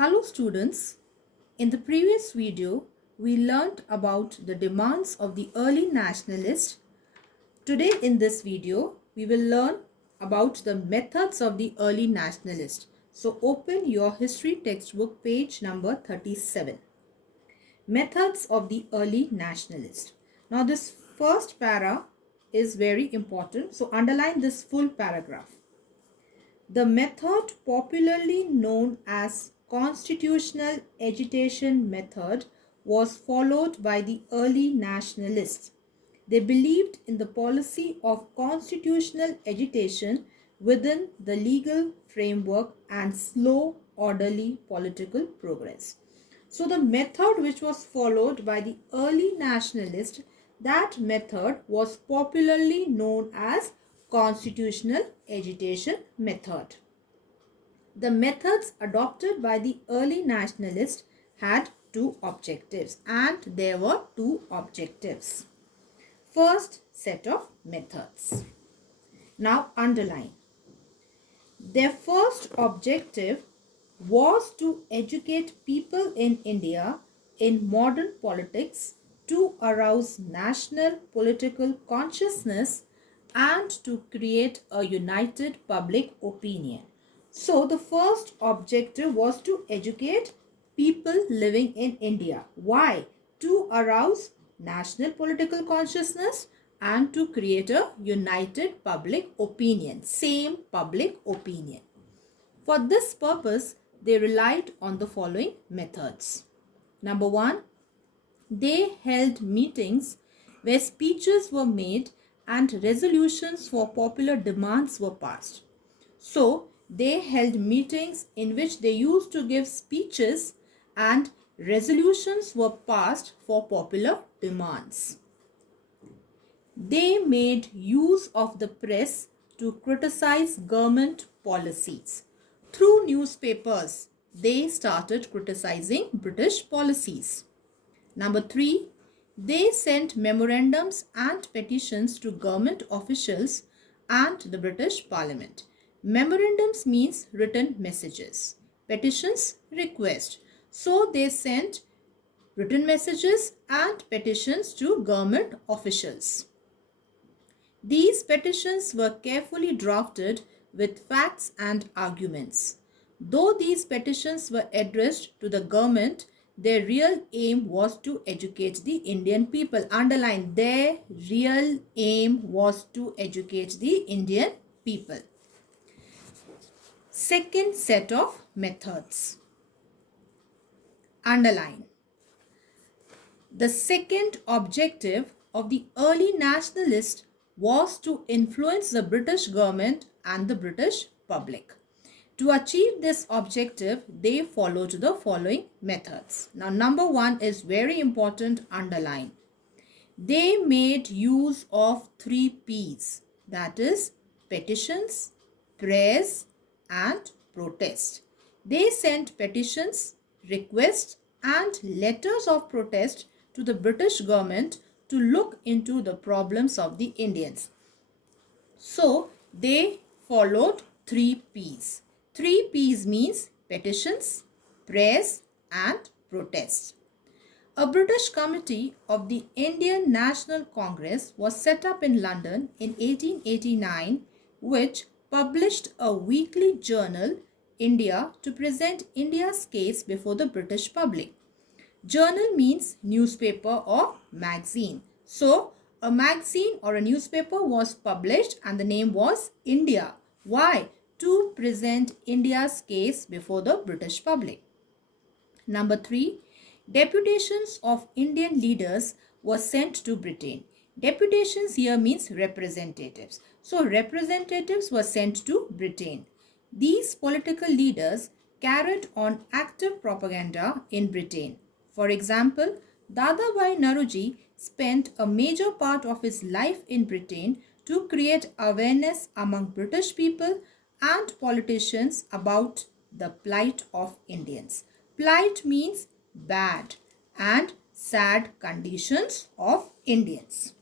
Hello students, in the previous video we learnt about the demands of the early nationalists. Today in this video we will learn about the methods of the early nationalists. So open your history textbook page number 37. Methods of the early nationalists. Now this first para is very important, so underline this full paragraph. The method popularly known as constitutional agitation method was followed by the early nationalists. They believed in the policy of constitutional agitation within the legal framework and slow, orderly political progress. So the method which was followed by the early nationalists, that method was popularly known as constitutional agitation method. The methods adopted by the early nationalists had two objectives, and there were two objectives. First set of methods. Now underline. Their first objective was to educate people in India in modern politics, to arouse national political consciousness and to create a united public opinion. So the first objective was to educate people living in India. Why? To arouse national political consciousness and to create a united public opinion, same public opinion. For this purpose, they relied on the following methods. Number one, they held meetings where speeches were made and resolutions for popular demands were passed. So, they held meetings in which they used to give speeches and resolutions were passed for popular demands. They made use of the press to criticize government policies. Through newspapers, they started criticizing British policies. Number 3, they sent memorandums and petitions to government officials and the British Parliament. Memorandums means written messages. Petitions, request. So they sent written messages and petitions to government officials. These petitions were carefully drafted with facts and arguments. Though these petitions were addressed to the government, their real aim was to educate the Indian people. Underline, their real aim was to educate the Indian people. Second set of methods. Underline. The second objective of the early nationalists was to influence the British government and the British public. To achieve this objective, they followed the following methods. Now, number 1 is very important, underline. They made use of 3 P's, that is petitions, prayers and protest. They sent petitions, requests and letters of protest to the British government to look into the problems of the Indians. So, they followed 3 P's. 3 P's means petitions, prayers and protests. A British committee of the Indian National Congress was set up in London in 1889, which published a weekly journal, India, to present India's case before the British public. Journal means newspaper or magazine. So, a magazine or a newspaper was published and the name was India. Why? To present India's case before the British public. Number 3, deputations of Indian leaders were sent to Britain. Deputations here means representatives. So, representatives were sent to Britain. These political leaders carried on active propaganda in Britain. For example, Dadabhai Naoroji spent a major part of his life in Britain to create awareness among British people and politicians about the plight of Indians. Plight means bad and sad conditions of Indians.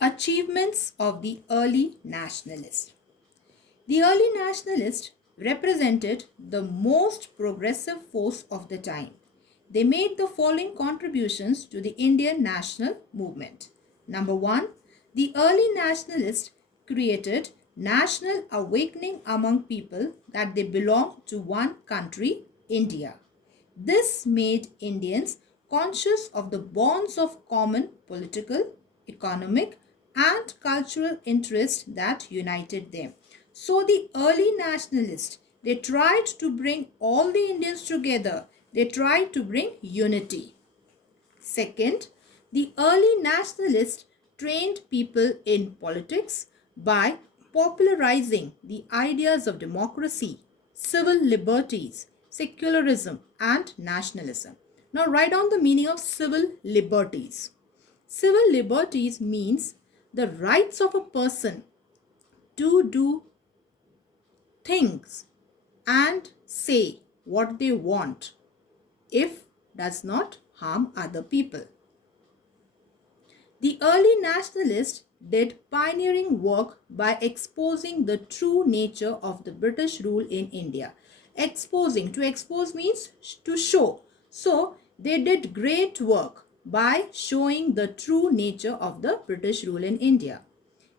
Achievements of the early nationalists. The early nationalists represented the most progressive force of the time. They made the following contributions to the Indian national movement. Number one, the early nationalists created national awakening among people that they belonged to one country, India. This made Indians conscious of the bonds of common political, economic, and cultural interest that united them. So the early nationalists, they tried to bring all the Indians together. They tried to bring unity. Second, the early nationalists trained people in politics by popularizing the ideas of democracy, civil liberties, secularism, and nationalism. Now, write down the meaning of civil liberties. Civil liberties means the rights of a person to do things and say what they want if does not harm other people. The early nationalists did pioneering work by exposing the true nature of the British rule in India. Exposing, to expose means to show. So, they did great work by showing the true nature of the British rule in India.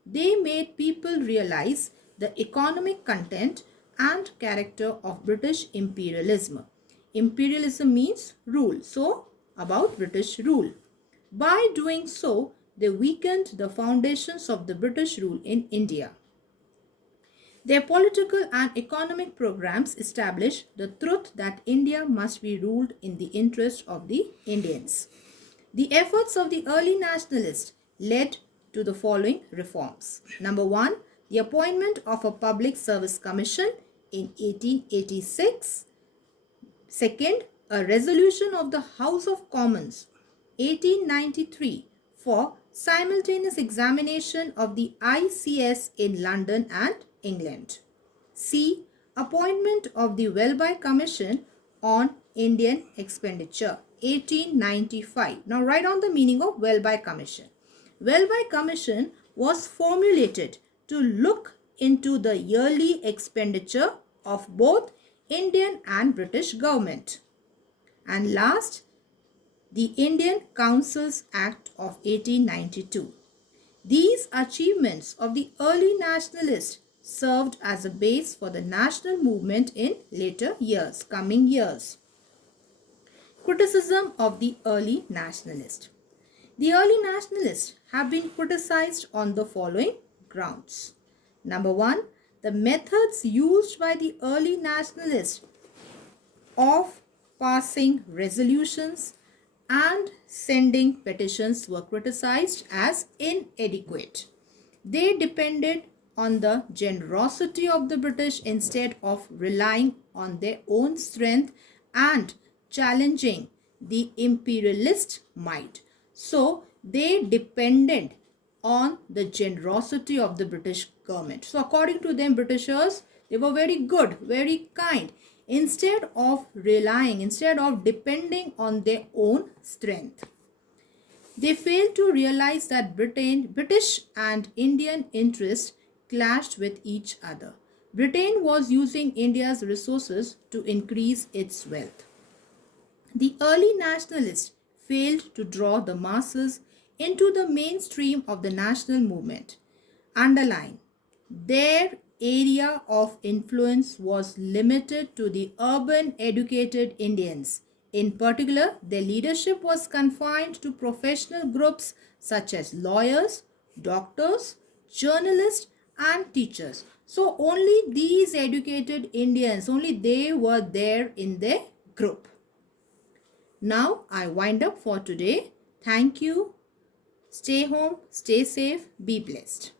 They made people realize the economic content and character of British imperialism. Imperialism means rule. So, about British rule. By doing so, they weakened the foundations of the British rule in India. Their political and economic programs established the truth that India must be ruled in the interest of the Indians. The efforts of the early nationalists led to the following reforms. Number one, the appointment of a public service commission in 1886. Second, a resolution of the House of Commons 1893 for simultaneous examination of the ICS in London and England. C. Appointment of the Welby Commission on Indian Expenditure 1895. Now write down the meaning of Welby Commission. Welby Commission was formulated to look into the yearly expenditure of both Indian and British government. And last, the Indian Councils Act of 1892. These achievements of the early nationalists served as a base for the national movement in later years, coming years. Criticism of the early nationalists. The early nationalists have been criticized on the following grounds. Number one, the methods used by the early nationalists of passing resolutions and sending petitions were criticized as inadequate. They depended on the generosity of the British instead of relying on their own strength and challenging the imperialist might. So they depended on the generosity of the British government. So according to them, Britishers, they were very good, very kind. Instead of depending on their own strength. They failed to realize that British and Indian interests clashed with each other. Britain was using India's resources to increase its wealth. The early nationalists failed to draw the masses into the mainstream of the national movement. Underline, their area of influence was limited to the urban educated Indians. In particular, their leadership was confined to professional groups such as lawyers, doctors, journalists, and teachers. So only these educated Indians, only they were there in their group. Now I wind up for today. Thank you. Stay home, stay safe, be blessed.